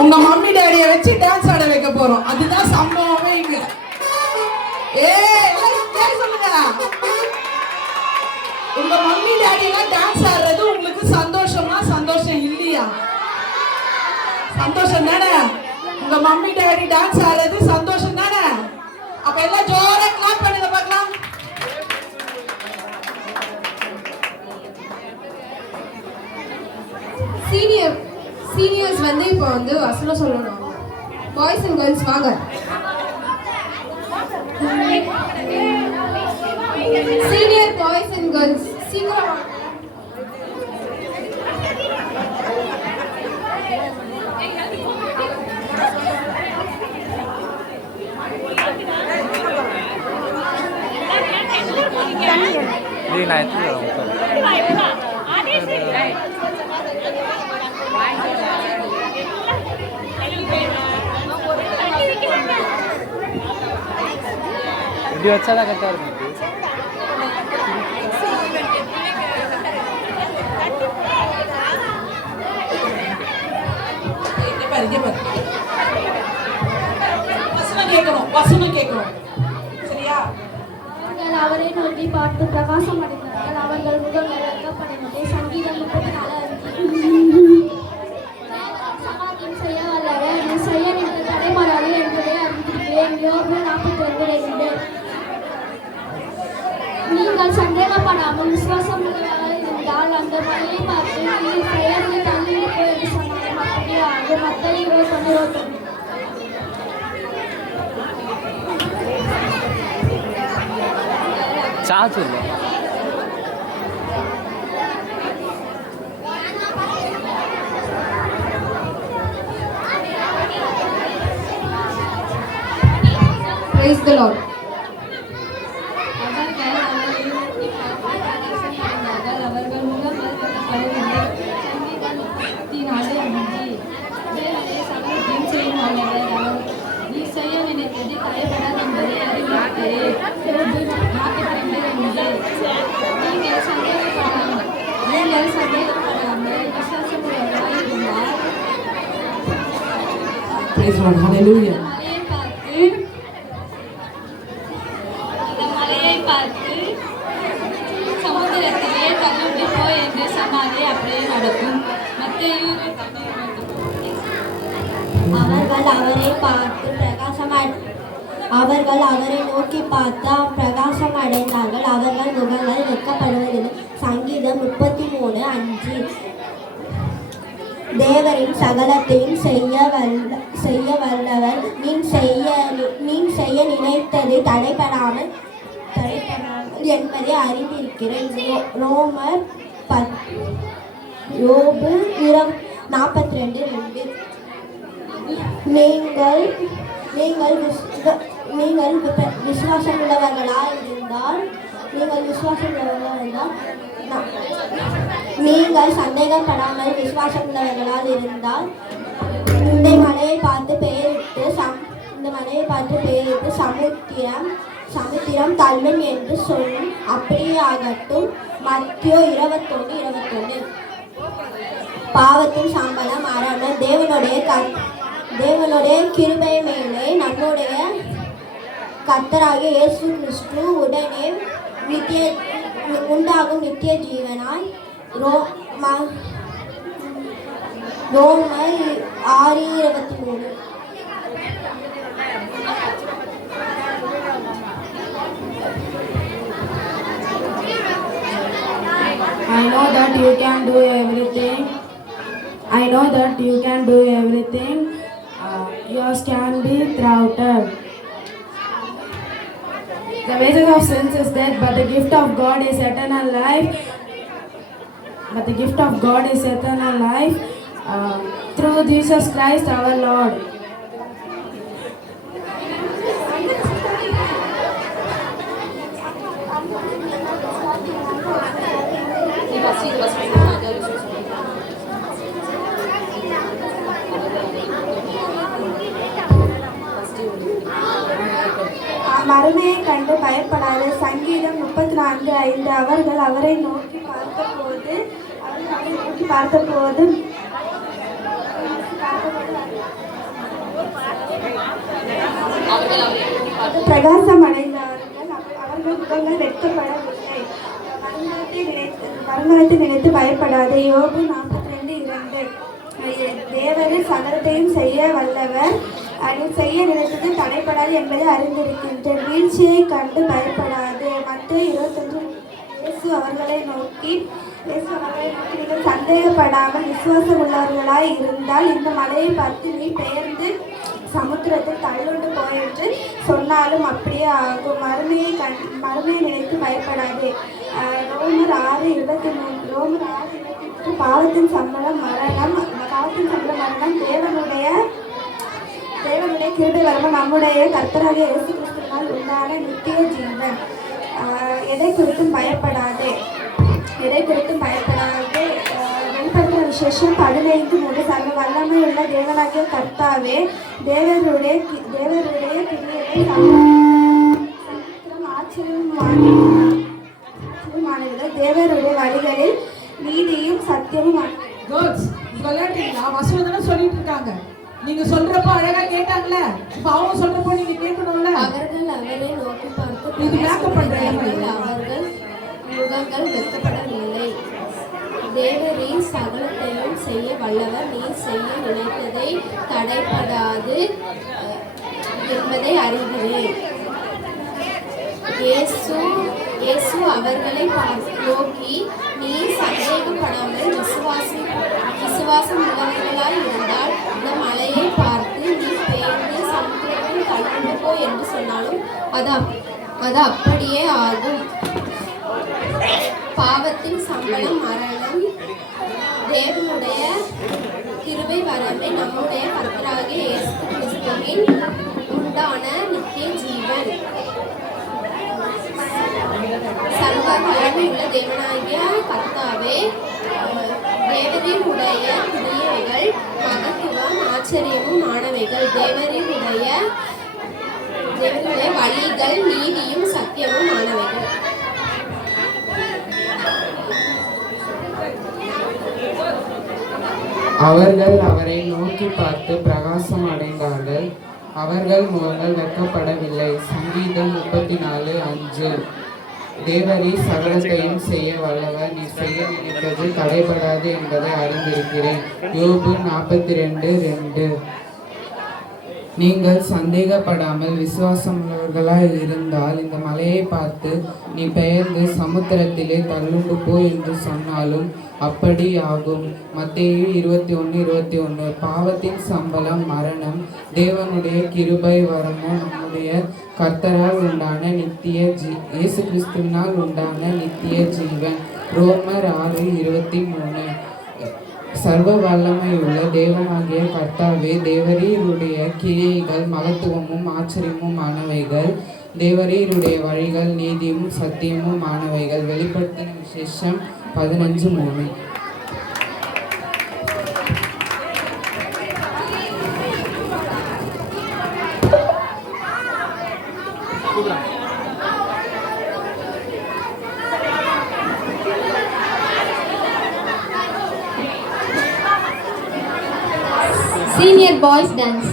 உங்க மம்மி டாடியை வச்சு டான்ஸ் ஆட வைக்க போறோம். அதுதான் சம்பவமே இங்க. சொல்லுங்க, உங்க மம்மி டாடியெல்லாம் டான்ஸ் ஆடுறது உங்களுக்கு சந்தோஷமா சந்தோஷம் இல்லையா? சந்தோஷம் தானே? உங்க மம்மி டாடி டான்ஸ் ஆடுறது சந்தோஷம் தானே? அப்ப எல்லாம் ஜோரா கிளாப் பண்ணுங்க பார்க்கலாம். சீனியர்ஸ் வந்து இப்போ வந்து வசனம் சொல்லணும். பாய்ஸ் அண்ட் கேர்ள்ஸ் வாங்க. சீனியர் பாய்ஸ் அண்ட் கேர்ள்ஸ் சீக்கிரம் வாங்க. वीडियो अच्छा लगा था வசனம் கேட்கணும். சரியா? அவரை நோக்கி பார்த்து பிரகாசம் அடைந்தார்கள். அவர்கள் முகங்கள் வெட்கப்படவில்லை. சங்கீதம் 34 சமாதியம் செய்ய வல்லவர் நீ செய்ய நின்ற தடைமாறாது என்பதை அறிந்திருக்கிறேன். யோபு 42:2 நீங்கள் சந்தேகப்படாமல் விசுவாசம் உள்ளவராக இருந்தால் அந்த மலையை பார்த்து நீ பெயர்ந்து தள்ளிட்டு போய் என்று சொன்னாலும் அப்படியே ஆகும். மத்தேயு 21:21 चाचू Praise the Lord. Praise God. Hallelujah. மலையை பார்த்து சமுத்திரத்திலே தள்ளிவிட்டு போய் என்று சொன்னாலே அப்படியே நடக்கும். மத்தேயு அவர்கள் அவரை நோக்கி பார்த்து பிரகாசம் அடைந்தார்கள். அவர்கள் முகங்கள் வெட்கப்படுவதில்லை. சங்கீதம் 33:5 தேவரின் சகலத்தையும் செய்ய வல்லவர் நீ செய்ய நினைத்தது தடைபடாமல் என்பதை அறிந்திருக்கிறேன். ரோமர் 42:2 நீங்கள் விசுவாசம் உள்ளவர்களாக இருந்தால் நீங்கள் சந்தேகப்படாமல் விசுவாசம் உள்ளவர்களால் இருந்தால் இந்த மலையை பார்த்து பெயரிட்டு சமுத்திரம் தள்ளும் என்று சொல்லும். அப்படியே ஆகட்டும். மத்தேயு 21:21 பாவத்தின் சம்பளம் மரணம். தேவனுடைய கிருபை மேலே நம்முடைய கர்த்தராகிய இயேசு கிறிஸ்து உடனே உண்டாகும் நித்திய ஜீவனாய். ரோமர் 6:23 I know that you can do everything. Yours can be thwarted. The wages of sins is death, but the gift of God is eternal life. Through Jesus Christ our Lord. மறுமையை கண்டு பயப்படாத. சங்கீதம் 34:5 அவர்கள் அவரை நோக்கி பார்த்தபோது பிரகாசம் அடைந்தார்கள். அவர்கள் முகங்கள் வெட்கப்படவில்லை. வருங்காலத்தை நினைத்து பயப்படாதே. யோபு 42:2. தேவரே சகலத்தையும் செய்ய வல்லவர், அது செய்ய நினைத்தது தடைப்படாது என்பதை அறிந்திருக்கின்றேன். வீழ்ச்சியை கண்டு பயப்படாது. மத்தேயு 21. இயேசு அவர்களை நோக்கி நீங்கள் சந்தேகப்படாமல் விசுவாசம் உள்ளவர்களாய் இருந்தால் இந்த மலையை பார்த்து நீ பெயர்ந்து சமுத்திரத்தில் தள்ளுண்டு போ என்று சொன்னாலும் அப்படியே ஆகும். மறுமையை நினைத்து பயப்படாதே. ரோமர் 6:23. பாவத்தின் சம்பளம் மரணம். தேவனுடைய கிருபை வரமும் நம்முடைய கர்த்தராகிய இயேசு கிறிஸ்துவினால் உண்டான நித்திய ஜீவன். எதை குறித்தும் பயப்படாதே. வெளிப்படுத்துகிற விசேஷம் 15:3. சர்வ வல்லமை உள்ள தேவனாகிய கர்த்தாவே, தேவருடைய கிரியையை ஆச்சரியமானவர்கள். தேவருடைய வழிகளில் நீதியும் சத்தியமும். கேர்ள்ஸ் விளையாடுறீங்களா? வசனம் தானே சொல்லிட்டு இருக்காங்க. நீங்க சொல்றப்போ அழகா கேட்டாங்கல்ல, இப்ப அவங்க சொல்றப்போ நீங்க கேட்கணும்ல. அவர்கள் அவரை நோக்கி பார்த்து இது மேக்கப் பண்றேன். அவர்கள் முகங்கள் வெட்கப்படவில்லை. தேவரே சகலத்தையும் செய்ய வல்லவர், நீ செய்ய நினைத்ததை தடைப்படாது என்பதை அறிகிறேன். இயேசு அவர்களை நோக்கி, நீ சந்தேகப்படாமல் விசுவாசம் உள்ளவர்களாய் இருந்தால் இந்த மலையை பார்த்து நீ பெயர்ந்து சமுத்திரத்தில் தள்ளுண்டு போ என்று சொன்னாலும் அது அப்படியே ஆகும். பாவத்தின் சம்பளம் மரணம். தேவனுடைய கிருபை வரமே நம்முடைய கர்த்தராகிய இயேசு கிறிஸ்துவின் உண்டான நித்திய ஜீவன். சர்வ வல்லமையுள்ள தேவனாகிய கர்த்தாவே, தேவரீருடைய கிரியைகள் மகத்துவம் ஆச்சரியமும் ஆனவைகள். தேவரீருடைய வழிகள் நீதியும் சத்தியமும் ஆனவைகள். அவர்கள் அவரை நோக்கி பார்த்து பிரகாசம் அடைந்தார்கள். அவர்கள் முகங்கள் வெட்கப்படவில்லை. சங்கீதம் 34:5. தேவரே சகலத்தையும் செய்ய வல்லவர், நீ செய்ய நினைத்தது தடைபடாது என்பதை அறிந்திருக்கிறேன். யோபு 42:2. நீங்கள் சந்தேகப்படாமல் விசுவாசமுள்ளவர்களாய் இருந்தால் இந்த மலையை பார்த்து நீ பெயர்ந்து சமுத்திரத்திலே தள்ளுண்டு போ என்று சொன்னாலும் அப்படி ஆகும். மத்தேயு 21:21. பாவத்தின் சம்பளம் மரணம். தேவனுடைய கிருபை வரமும் நம்முடைய கர்த்தரால் உண்டான இயேசு கிறிஸ்துவினால் உண்டான நித்திய ஜீவன். ரோமர் 6:23. சர்வ வல்லமையுள்ள தேவனாகிய கர்த்தாவே, தேவரீருடைய கிரியைகள் மகத்துவமும் ஆச்சரியமும் ஆனவைகள். தேவரீருடைய வழிகள் நீதியும் சத்தியமும் ஆனவைகள். வெளிப்படுத்தின விசேஷம் 15:3. Senior boys dance.